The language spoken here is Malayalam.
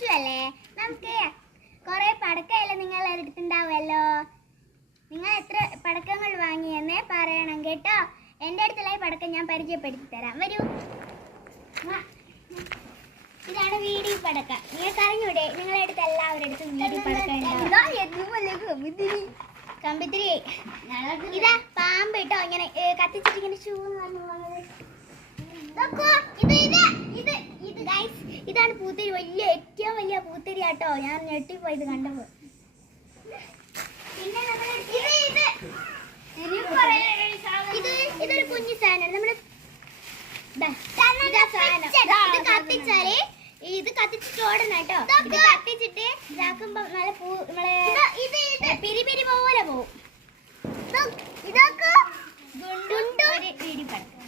വിഷു അല്ലേ, നമുക്ക് കുറെ പടക്കമല്ലേ നിങ്ങൾ എടുത്തിട്ടുണ്ടാവുമല്ലോ. നിങ്ങൾ എത്ര പടക്കങ്ങൾ വാങ്ങിയെന്നേ പറയണം കേട്ടോ. എൻ്റെ അടുത്തുള്ള പടക്കം ഞാൻ പരിചയപ്പെടുത്തി തരാം. വരൂ. ഇതാണ് വീടി പടക്കം. നിങ്ങൾക്ക് അറിഞ്ഞൂടെ, നിങ്ങളുടെ അടുത്ത് എല്ലാവരുടെ അടുത്തും വീടി പടക്കം കമ്പിത്തിരി. ഇതാ പാമ്പ് കേട്ടോ, ഇങ്ങനെ കത്തിച്ചിട്ട് ഇങ്ങനെ ഇതാണ് പൂത്തിരി. ഏറ്റവും വലിയ പൂത്തിരി ആട്ടോ. ഞാൻ ഞെട്ടിപ്പോയത് കണ്ടപ്പോ. പിന്നെ ഇതൊരു കുഞ്ഞു സാധനം. നമ്മുടെ ഇത് കത്തിച്ചാല് ഇത് കത്തിച്ചിട്ട് ഓടണം കേട്ടോ. ഇത് കത്തിച്ചിട്ട് ഇതാക്കുമ്പോ നല്ല നമ്മളെ പിരി പിരി പോലെ പോവും. ഇതൊക്കെ വീടി പടക്കം.